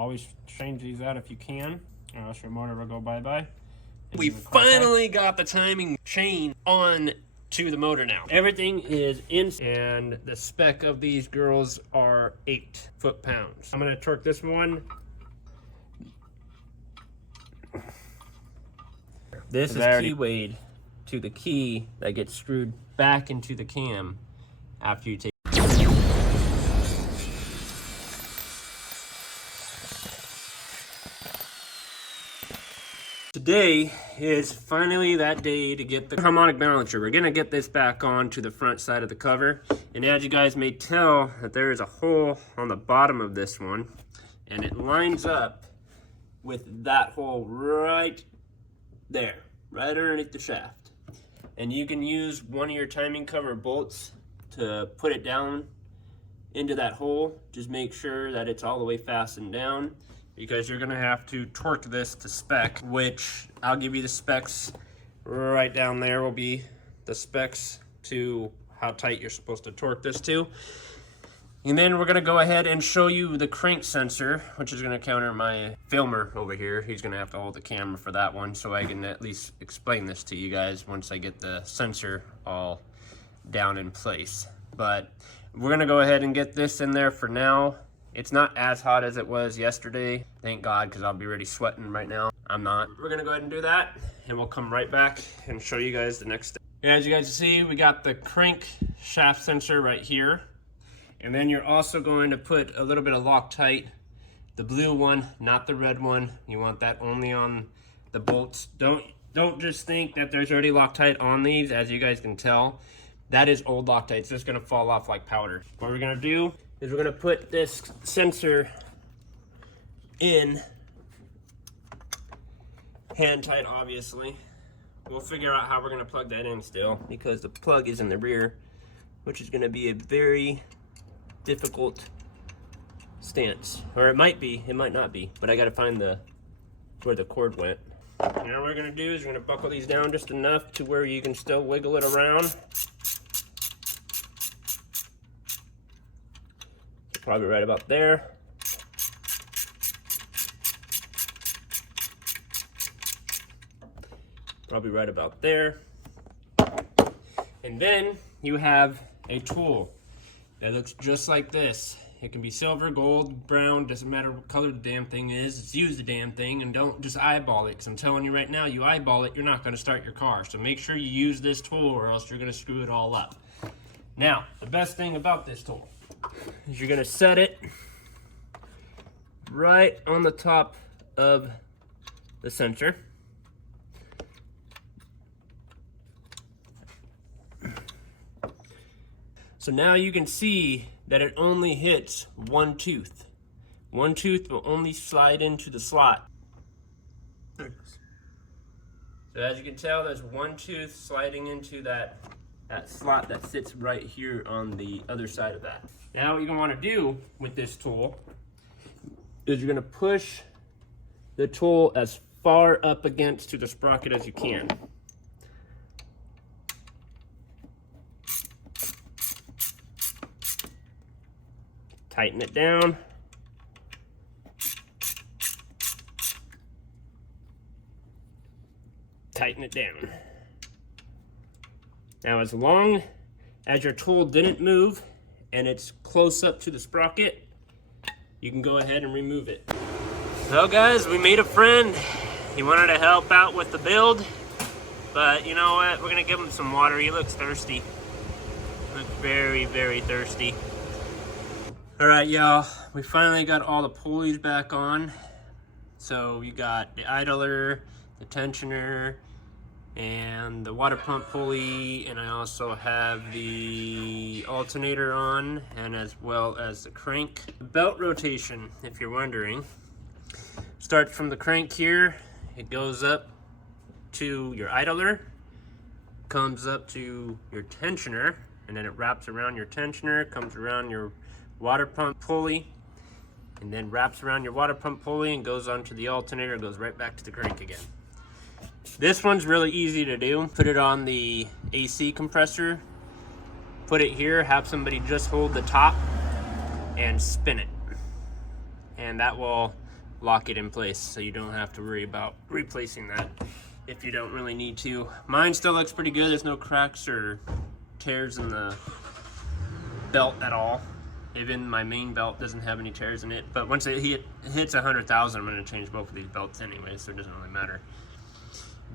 Always change these out if you can, or else your motor will go bye-bye. We finally got the timing chain on to the motor now. Everything is in, and the spec of these girls are 8 foot-pounds. I'm gonna torque this one. This is key weighted to the key that gets screwed back into the cam after you take. Today is finally that day to get the harmonic balancer. We're gonna get this back on to the front side of the cover. And as you guys may tell, that there is a hole on the bottom of this one, and it lines up with that hole right there, right underneath the shaft. And you can use one of your timing cover bolts to put it down into that hole. Just make sure that it's all the way fastened down, because you're gonna have to torque this to spec, which I'll give you the specs right down there will be the specs to how tight you're supposed to torque this to. And then we're gonna go ahead and show you the crank sensor, which is gonna counter my filmer over here. He's gonna have to hold the camera for that one, so I can at least explain this to you guys once I get the sensor all down in place. But we're gonna go ahead and get this in there for now. It's not as hot as it was yesterday, thank God, because I'll be already sweating right now. I'm not. We're gonna go ahead and do that, and we'll come right back and show you guys the next step. As you guys see, we got the crank shaft sensor right here. And then you're also going to put a little bit of Loctite, the blue one, not the red one. You want that only on the bolts. Don't just think that there's already Loctite on these. As you guys can tell, that is old Loctite. It's just gonna fall off like powder. What we're gonna do is we're gonna put this sensor in hand tight, obviously. We'll figure out how we're gonna plug that in still, because the plug is in the rear, which is gonna be a very difficult stance. Or it might be, it might not be, but I gotta find where the cord went. Now what we're gonna do is we're gonna buckle these down just enough to where you can still wiggle it around. Probably right about there. Probably right about there. And then you have a tool that looks just like this. It can be silver, gold, brown, doesn't matter what color the damn thing is. Just use the damn thing and don't just eyeball it, because I'm telling you right now, you eyeball it, you're not gonna start your car. So make sure you use this tool or else you're gonna screw it all up. Now, the best thing about this tool is you're gonna set it right on the top of the sensor. So now you can see that it only hits one tooth. One tooth will only slide into the slot. So as you can tell, there's one tooth sliding into that slot that sits right here on the other side of that. Now what you're gonna wanna do with this tool is you're gonna push the tool as far up against to the sprocket as you can. Tighten it down. Tighten it down. Now as long as your tool didn't move and it's close up to the sprocket, you can go ahead and remove it. So guys, we made a friend. He wanted to help out with the build, but you know what? We're gonna give him some water. He looks thirsty. He looks very, very thirsty. All right, y'all, we finally got all the pulleys back on. So you got the idler, the tensioner, and the water pump pulley, and I also have the alternator on, and as well as the crank. The belt rotation, if you're wondering, starts from the crank here. It goes up to your idler, comes up to your tensioner, and then it wraps around your tensioner, comes around your water pump pulley, and then wraps around your water pump pulley and goes onto the alternator, goes right back to the crank again. This one's really easy to do. Put it on the AC compressor, put it here, have somebody just hold the top and spin it. And that will lock it in place so you don't have to worry about replacing that if you don't really need to. Mine still looks pretty good. There's no cracks or tears in the belt at all. Even my main belt doesn't have any tears in it, but once it hits 100,000, I'm going to change both of these belts anyway, so it doesn't really matter.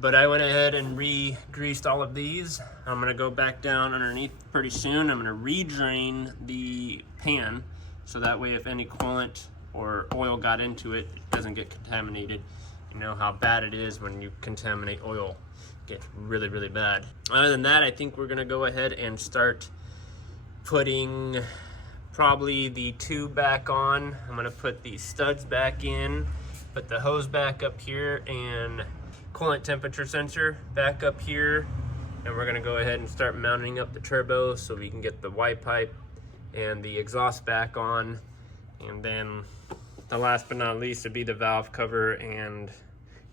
But I went ahead and re-greased all of these. I'm going to go back down underneath pretty soon. I'm going to re-drain the pan, so that way if any coolant or oil got into it, it doesn't get contaminated. You know how bad it is when you contaminate oil. It gets really, really bad. Other than that, I think we're going to go ahead and start putting probably the tube back on. I'm going to put the studs back in, put the hose back up here, and coolant temperature sensor back up here, and we're going to go ahead and start mounting up the turbo so we can get the Y pipe and the exhaust back on. And then the last but not least would be the valve cover and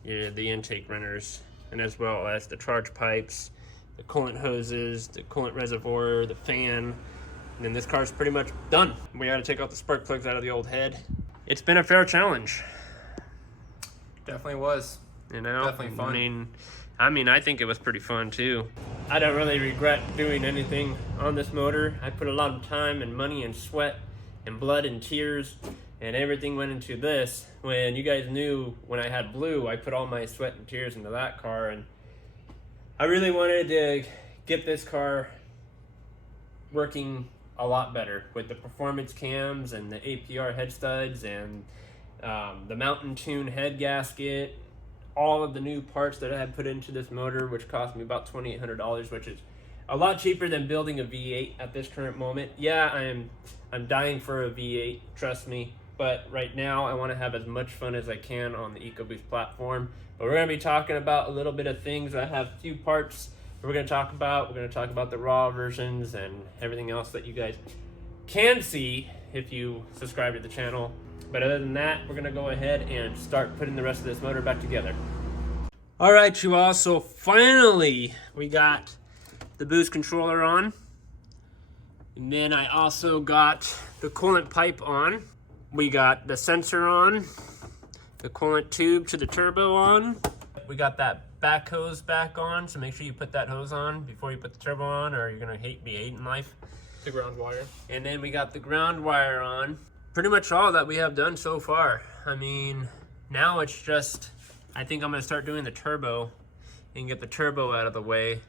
the intake runners, and as well as the charge pipes, the coolant hoses, the coolant reservoir, the fan. And then this car's pretty much done. We got to take out the spark plugs out of the old head. It's been a fair challenge. Definitely was. You know, Definitely fun. I mean, I think it was pretty fun too. I don't really regret doing anything on this motor. I put a lot of time and money and sweat and blood and tears, and everything went into this. When you guys knew when I had blue, I put all my sweat and tears into that car, and I really wanted to get this car working a lot better with the performance cams and the APR head studs and the Mountain Tune head gasket, all of the new parts that I had put into this motor, which cost me about $2,800, which is a lot cheaper than building a V8 at this current moment. Yeah, I'm dying for a V8, trust me, but right now I want to have as much fun as I can on the EcoBoost platform. But we're going to be talking about a little bit of things. I have a few parts we're going to talk about. We're going to talk about the raw versions and everything else that you guys can see if you subscribe to the channel. But other than that, we're going to go ahead and start putting the rest of this motor back together. All right, you all, so finally we got the boost controller on. And then I also got the coolant pipe on. We got the sensor on, the coolant tube to the turbo on. We got that back hose back on, so make sure you put that hose on before you put the turbo on, or you're gonna be hating life. The ground wire. And then we got the ground wire on. Pretty much all that we have done so far. I mean, now it's just, I think I'm gonna start doing the turbo and get the turbo out of the way.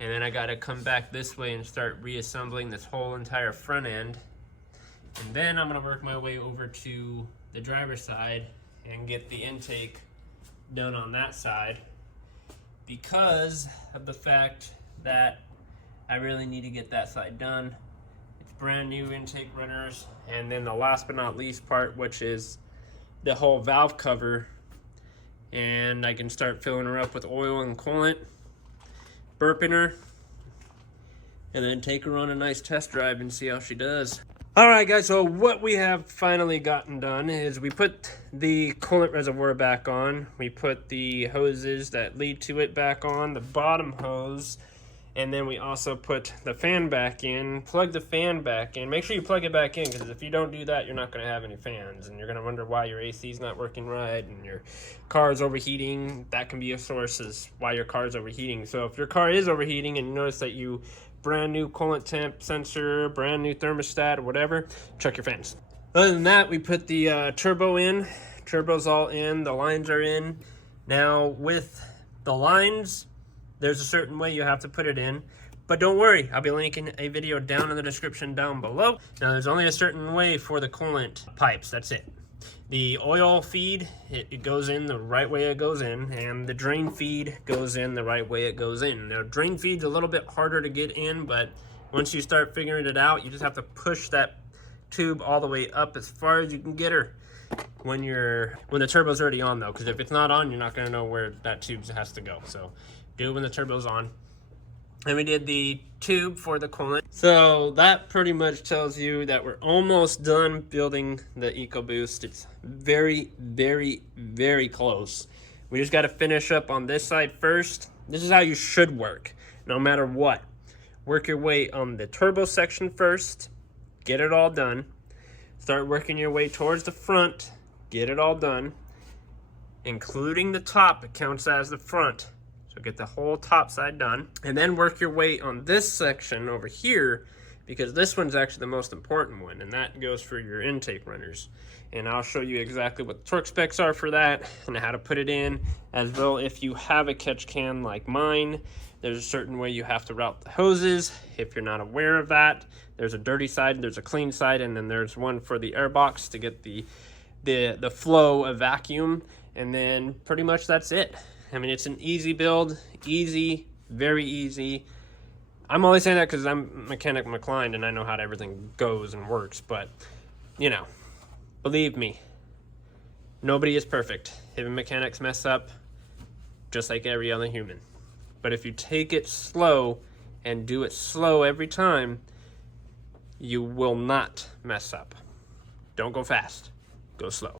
And then I gotta come back this way and start reassembling this whole entire front end. And then I'm gonna work my way over to the driver's side and get the intake done on that side, because of the fact that I really need to get that side done. It's brand new intake runners. And then the last but not least part, which is the whole valve cover. And I can start filling her up with oil and coolant, burping her, and then take her on a nice test drive and see how she does. All right, guys, so what we have finally gotten done is we put the coolant reservoir back on. We put the hoses that lead to it back on, the bottom hose, and then we also put the fan back in, plug the fan back in. Make sure you plug it back in, because if you don't do that, you're not going to have any fans, and you're going to wonder why your AC is not working right and your car is overheating. That can be a source as why your car is overheating. So if your car is overheating and you notice that you brand new coolant temp sensor, brand new thermostat, or whatever, check your fans. Other than that, we put the turbo in. Turbo's all in, the lines are in. Now with the lines, there's a certain way you have to put it in, but don't worry, I'll be linking a video down in the description down below. Now there's only a certain way for the coolant pipes, that's it. The oil feed, it goes in the right way it goes in, and the drain feed goes in the right way it goes in. Now, drain feed's a little bit harder to get in, but once you start figuring it out, you just have to push that tube all the way up as far as you can get her when the turbo's already on, though, because if it's not on, you're not going to know where that tube has to go. So do it when the turbo's on. And we did the tube for the coolant. So that pretty much tells you that we're almost done building the EcoBoost. It's very, very, very close. We just got to finish up on this side first. This is how you should work, no matter what. Work your way on the turbo section first. Get it all done. Start working your way towards the front. get it all done, including the top. It counts as the front. So get the whole top side done, and then work your way on this section over here, because this one's actually the most important one, and that goes for your intake runners. And I'll show you exactly what the torque specs are for that and how to put it in. As well, if you have a catch can like mine, there's a certain way you have to route the hoses. If you're not aware of that, there's a dirty side, there's a clean side, and then there's one for the air box to get the flow of vacuum. And then pretty much that's it. I mean, it's an easy build, easy, very easy. I'm only saying that because I'm mechanically inclined and I know how everything goes and works, but you know, believe me, nobody is perfect. Even mechanics mess up, just like every other human. But if you take it slow and do it slow every time, you will not mess up. Don't go fast, go slow.